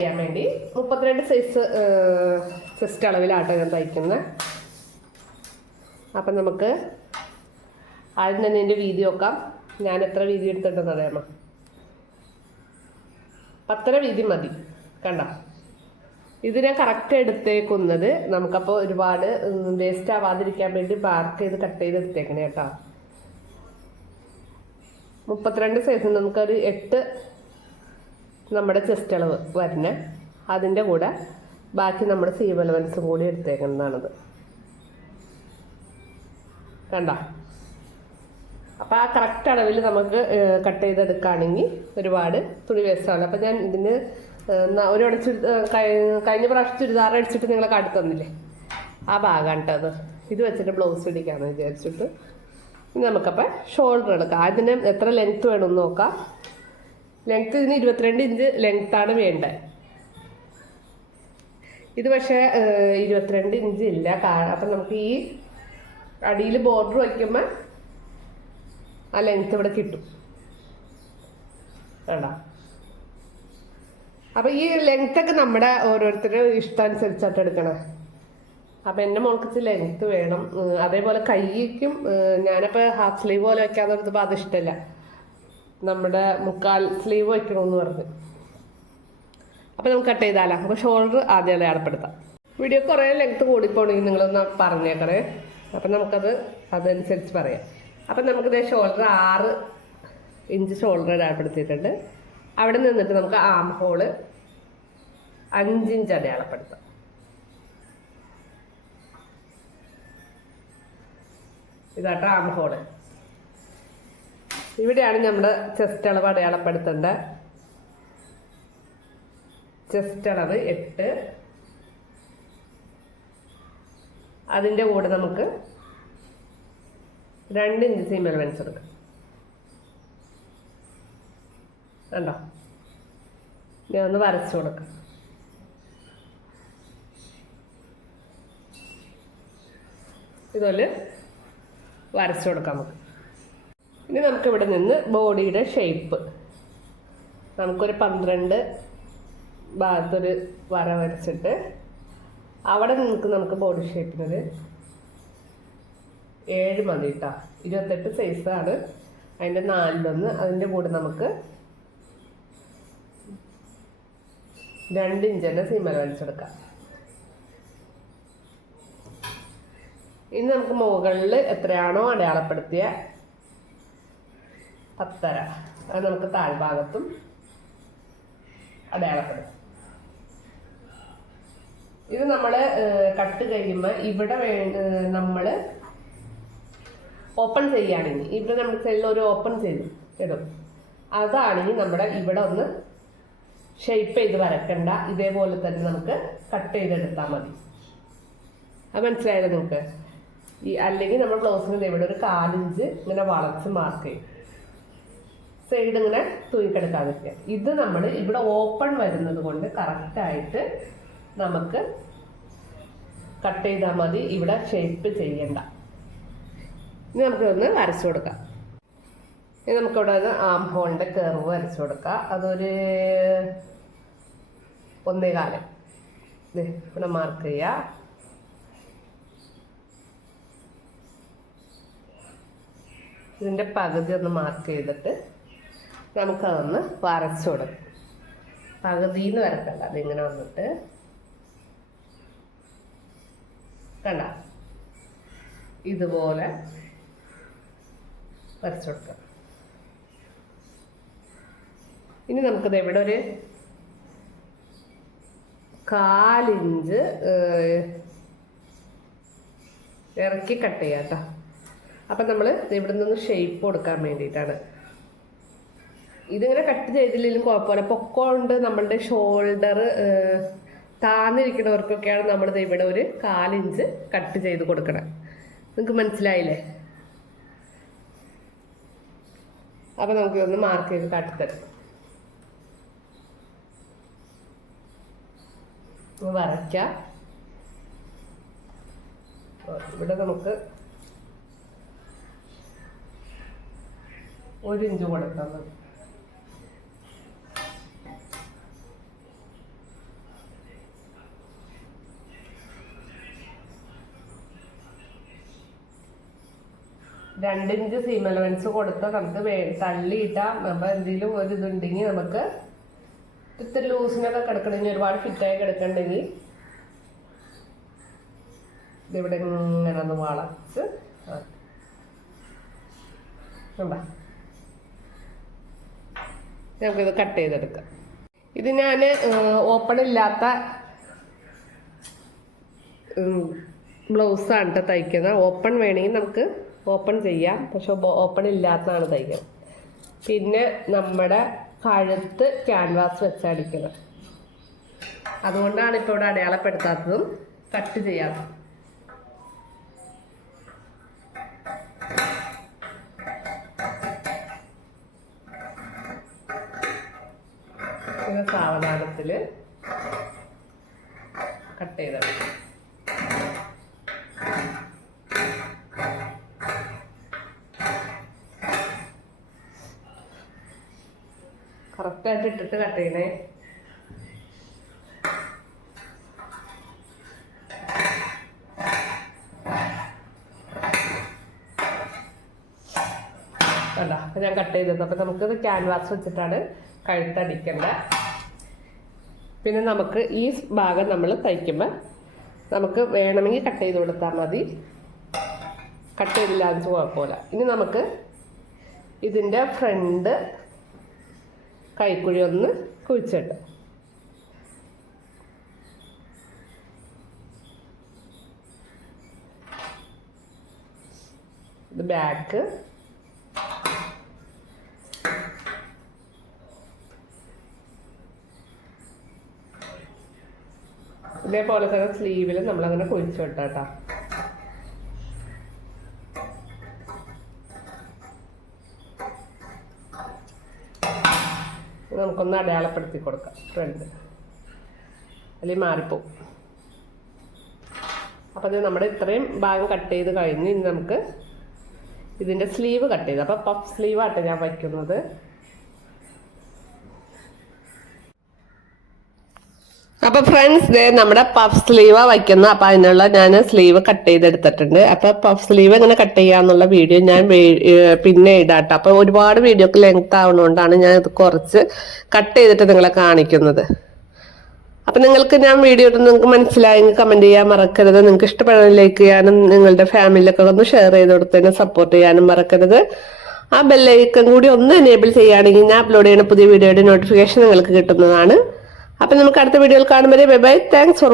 ചെയ്യാൻ വേണ്ടി. മുപ്പത്തിരണ്ട് സൈസ് സിസ്റ്റ് അളവിലാട്ടോ ഞാൻ തയ്ക്കുന്നത് അപ്പം നമുക്ക് ആദ്യം തന്നെ എന്റെ വീതി നോക്കാം. ഞാൻ എത്ര വീതി എടുത്തിട്ടുണ്ടെന്ന് അറിയാമോ? പത്തര വീതി മതി. കണ്ട? ഇത് ഞാൻ കറക്റ്റ് എടുത്തേക്കുന്നത് നമുക്കപ്പോൾ ഒരുപാട് വേസ്റ്റ് ആവാതിരിക്കാൻ വേണ്ടി ബാർക്ക് ചെയ്ത് കട്ട് ചെയ്ത് എടുത്തേക്കണേ കേട്ടോ. മുപ്പത്തിരണ്ട് സൈസിന് നമുക്കൊരു എട്ട് നമ്മുടെ ചെസ്റ്റ് അളവ് വരുന്ന. അതിന്റെ കൂടെ ബാക്കി നമ്മുടെ സീം അലവൻസും കൂടി എടുത്തേക്കുന്നതാണത്. കണ്ട? അപ്പോൾ ആ കറക്റ്റ് അളവിൽ നമുക്ക് കട്ട് ചെയ്തെടുക്കുകയാണെങ്കിൽ ഒരുപാട് തുണി വേസ്റ്റാണ് അപ്പോൾ അപ്പം ഞാൻ ഇതിന് ഒരു അടിച്ച് കഴിഞ്ഞ പ്രാവശ്യം ചുരിദാർ അടിച്ചിട്ട് നിങ്ങളെ കാട്ടി തന്നില്ലേ? ആ ഭാഗമാണ് കേട്ടോ അത്. ഇത് വെച്ചിട്ട് ബ്ലൗസ് ഇടിക്കാമെന്ന് വിചാരിച്ചിട്ട്. നമുക്കപ്പോൾ ഷോൾഡർ എടുക്കാം. അതിന് എത്ര ലെങ്ത്ത് വേണമെന്ന് നോക്കാം. ലെങ്ത്ത് ഇതിന് ഇരുപത്തിരണ്ട് ഇഞ്ച് ലെങ്ത്താണ് വേണ്ടത് ഇത് പക്ഷേ ഇരുപത്തിരണ്ട് ഇഞ്ച് ഇല്ല. അപ്പം നമുക്ക് ഈ അടിയിൽ ബോർഡർ വയ്ക്കുമ്പോൾ ആ ലെങ്ത് ഇവിടെ കിട്ടും. വേണ്ട അപ്പം ഈ ലെങ്ത് ഒക്കെ നമ്മുടെ ഓരോരുത്തരുടെ ഇഷ്ടാനുസരിച്ചായിട്ട് എടുക്കണേ. അപ്പം എന്റെ മോൾക്ക് ലെങ്ത്ത് വേണം. അതേപോലെ കൈക്കും ഞാനിപ്പോൾ ഹാഫ് സ്ലീവ് പോലെ വെക്കാന്ന് പറഞ്ഞപ്പോൾ അത് ഇഷ്ടമല്ല നമ്മുടെ മുക്കാൽ സ്ലീവ് വയ്ക്കണമെന്ന് പറഞ്ഞു. അപ്പോൾ നമുക്ക് കട്ട് ചെയ്താലോ. അപ്പോൾ ഷോൾഡർ ആദ്യം അടയാളപ്പെടുത്താം വീഡിയോ കുറേ ലെങ്ത്ത് കൂടിപ്പോണെങ്കിൽ നിങ്ങളൊന്ന് പറഞ്ഞേക്കണേ. അപ്പം നമുക്കത് അതനുസരിച്ച് പറയാം. അപ്പം നമുക്കിത് ഷോൾഡർ ആറ് ഇഞ്ച് ഷോൾഡർ അടയാളപ്പെടുത്തിയിട്ടുണ്ട് അവിടെ നിന്നിട്ട് നമുക്ക് ആം ഹോൾ അഞ്ചിഞ്ച് അടയാളപ്പെടുത്താം ഇതാട്ടോ ആം ഹോൾ ഇവിടെയാണ് നമ്മൾ ചെസ്റ്റ് അളവ് അടയാളപ്പെടുത്തേണ്ടത്. ചെസ്റ്റ് അളവ് എട്ട്. അതിന്റെ കൂടെ നമുക്ക് രണ്ട് ഇഞ്ച് സീം വെൻസ് എടുക്കാം. കണ്ടോ? ഞാൻ ഒന്ന് വരച്ചു കൊടുക്കാം. ഇതുപോലെ വരച്ചു കൊടുക്കാം നമുക്ക്. ഇനി നമുക്കിവിടെ നിന്ന് ബോഡിയുടെ ഷേപ്പ് നമുക്കൊരു പന്ത്രണ്ട് ഭാഗത്തൊരു വര വരച്ചിട്ട് അവിടെ നിങ്ങൾക്ക് നമുക്ക് ബോഡി ഷേപ്പിനത് ഏഴ് മതി കേട്ടോ ഇരുപത്തെട്ട് സൈസാണ് അതിന്റെ നാലിലൊന്ന് അതിന്റെ കൂടെ നമുക്ക് രണ്ട് ഇഞ്ചിന്റെ സീമല വലിച്ചെടുക്കാം ഇനി നമുക്ക് മുകളിൽ എത്രയാണോ അടയാളപ്പെടുത്തിയ പത്തര. അത് നമുക്ക് താഴ്ഭാഗത്തും അടയാളപ്പെടും ഇത് നമ്മൾ കട്ട് കഴിയുമ്പോൾ ഇവിടെ നമ്മൾ ഓപ്പൺ ചെയ്യുകയാണെങ്കിൽ ഇവിടെ നമ്മൾ സെല്ലിൽ ഒരു ഓപ്പൺ ചെയ്തു ഇടും. അതാണെങ്കിൽ നമ്മുടെ ഇവിടെ ഒന്ന് ഷെയ്പ്പ് ചെയ്ത് വരക്കണ്ട. ഇതേപോലെ തന്നെ നമുക്ക് കട്ട് ചെയ്തെടുത്താൽ മതി. അത് മനസ്സിലായത് നമുക്ക് ഈ അല്ലെങ്കിൽ നമ്മൾ ബ്ലൗസിന് ഇവിടെ ഒരു കാലിഞ്ച് ഇങ്ങനെ വളച്ച് മാർക്ക് ചെയ്യും. സൈഡ് ഇങ്ങനെ തൂങ്ങിക്കെടുക്കാതിരിക്കുക. ഇത് നമ്മൾ ഇവിടെ ഓപ്പൺ വരുന്നത് കൊണ്ട് കറക്റ്റായിട്ട് നമുക്ക് കട്ട് ചെയ്താൽ മതി. ഇവിടെ ഷേപ്പ് ചെയ്യണ്ട. ഇനി നമുക്കൊന്ന് വരച്ചു കൊടുക്കാം. ഇനി നമുക്കിവിടെ ഒന്ന് ആം ഹോളിന്റെ കർവ് വരച്ചു കൊടുക്കാം. അതൊരു ഒന്നേ കാലം. ഇവിടെ മാർക്ക് ചെയ്യുക ഇതിന്റെ പകുതി ഒന്ന് മാർക്ക് ചെയ്തിട്ട് നമുക്കതൊന്ന് വരച്ചു കൊടുക്കാം. പകുതിന്ന് വരക്കണ്ട അതിങ്ങനെ വന്നിട്ട്. കണ്ട? ഇതുപോലെ വരച്ചു കൊടുക്കാം. ഇനി നമുക്കിത് എവിടെ ഒരു? കാലിഞ്ച് ഇറക്കി കട്ട് ചെയ്യാം കേട്ടോ. അപ്പം നമ്മൾ ഇവിടെ നിന്ന് ഷേപ്പ് കൊടുക്കാൻ വേണ്ടിയിട്ടാണ്. ഇതിങ്ങനെ കട്ട് ചെയ്തില്ലെങ്കിലും കുഴപ്പമില്ല. പൊക്കമുണ്ട് നമ്മളുടെ ഷോൾഡർ താന്നിരിക്കുന്നവർക്കൊക്കെയാണ് നമ്മൾ ഇവിടെ ഒരു കാലിഞ്ച് കട്ട് ചെയ്ത് കൊടുക്കണം. നിങ്ങൾക്ക് മനസ്സിലായില്ലേ? അപ്പം നമുക്ക് ഒന്ന് മാർക്ക് ചെയ്ത് കാട്ടിത്തരാം വരയ്ക്കാം. ഇവിടെ നമുക്ക് ഒരു ഇഞ്ച് കൊടുക്കാം. രണ്ടിഞ്ച് സീം അലവൻസ് കൊടുത്ത്? നമുക്ക് വേ തള്ളിയിട്ടാൽ നമ്മൾ എന്തെങ്കിലും ഒരു ഇതുണ്ടെങ്കിൽ നമുക്ക് ഇത്തിരി ലൂസിനൊക്കെ കിടക്കണമെങ്കിൽ ഒരുപാട് ഫിറ്റായി കിടക്കണ്ടെങ്കിൽ ഇതിവിടെ ഇങ്ങനെ ഒന്ന് വളച്ച്? നമുക്കിത് കട്ട് ചെയ്തെടുക്കാം. ഇത് ഞാൻ ഓപ്പൺ ഇല്ലാത്ത ബ്ലൗസാണ് കേട്ടോ തയ്ക്കുന്നത്. ഓപ്പൺ വേണമെങ്കിൽ നമുക്ക് ഓപ്പൺ ചെയ്യാം. പക്ഷെ ഓപ്പൺ ഇല്ലാത്തതാണ് തയ്ക്കുന്നത് പിന്നെ നമ്മുടെ കഴുത്ത് ക്യാൻവാസ് വെച്ചടിക്കുന്നത് അതുകൊണ്ടാണ് ഇപ്പോൾ ഇവിടെ അടയാളപ്പെടുത്താത്തതും കട്ട് ഇത് സാവധാനത്തിൽ കട്ട് ചെയ്തെടുക്കാം. കറക്റ്റായിട്ട് ഇട്ടിട്ട് കട്ട് ചെയ്യണേ. അല്ല അപ്പം ഞാൻ കട്ട് ചെയ്തത് അപ്പം നമുക്കിത് ക്യാൻവാസ് വെച്ചിട്ടാണ് കഴുത്തടിക്കേണ്ടത്. പിന്നെ നമുക്ക് ഈ ഭാഗം നമ്മൾ തയ്ക്കുമ്പോൾ നമുക്ക് വേണമെങ്കിൽ കട്ട് ചെയ്ത് കൊടുത്താൽ മതി. കട്ട് ചെയ്തില്ലാന്ന് വെച്ച് കുഴപ്പമില്ല. ഇനി നമുക്ക് ഇതിന്റെ ഫ്രണ്ട് കൈക്കുഴി ഒന്ന് കുഴിച്ചിട്ട്. ഇത് ബാക്ക് ഇതേപോലെ തന്നെ സ്ലീവിൽ നമ്മളങ്ങനെ കുഴിച്ചു വിട്ടാട്ടോ. നമുക്കൊന്ന് അടയാളപ്പെടുത്തി കൊടുക്കാം. ഫ്രണ്ട് അല്ലെങ്കിൽ മാറിപ്പോവും. അപ്പോൾ അത് നമ്മുടെ ഇത്രയും ഭാഗം കട്ട് ചെയ്ത് കഴിഞ്ഞ് ഇനി നമുക്ക് ഇതിന്റെ സ്ലീവ് കട്ട് ചെയ്ത്. അപ്പോൾ പഫ് സ്ലീവായിട്ട് ഞാൻ വയ്ക്കുന്നത്. അപ്പൊ ഫ്രണ്ട്സ് ദേ നമ്മുടെ പഫ് സ്ലീവ് വയ്ക്കുന്ന. അപ്പൊ അതിനുള്ള ഞാൻ സ്ലീവ് കട്ട് ചെയ്തെടുത്തിട്ടുണ്ട്. അപ്പൊ പഫ് സ്ലീവ് എങ്ങനെ കട്ട് ചെയ്യാന്നുള്ള വീഡിയോ ഞാൻ പിന്നെ ഇടാട്ടോ. അപ്പൊ ഒരുപാട് വീഡിയോക്ക് ലെങ്ത് ആവണോണ്ടാണ് ഞാൻ ഇത് കുറച്ച് കട്ട് ചെയ്തിട്ട് നിങ്ങളെ കാണിക്കുന്നത്. അപ്പൊ നിങ്ങൾക്ക് ഞാൻ വീഡിയോ ഇട്ട് നിങ്ങൾക്ക് മനസ്സിലായെങ്കിൽ കമന്റ് ചെയ്യാൻ മറക്കരുത്. നിങ്ങൾക്ക് ഇഷ്ടപ്പെടാൻ ലൈക്ക് ചെയ്യാനും നിങ്ങളുടെ ഫാമിലിയിലൊക്കെ ഒന്ന് ഷെയർ ചെയ്ത് കൊടുത്തതിന് സപ്പോർട്ട് ചെയ്യാനും മറക്കരുത്. ആ ബെല്ലൈക്കൺ കൂടി ഒന്ന് എനേബിൾ ചെയ്യുകയാണെങ്കിൽ ഞാൻ അപ്ലോഡ് ചെയ്യുന്ന പുതിയ വീഡിയോയുടെ നോട്ടിഫിക്കേഷൻ നിങ്ങൾക്ക് കിട്ടുന്നതാണ്. അപ്പൊ നമുക്ക് അടുത്ത വീഡിയോയിൽ കാണുമ്പോൾ ബൈ ബൈ താങ്ക്സ് ഫോർ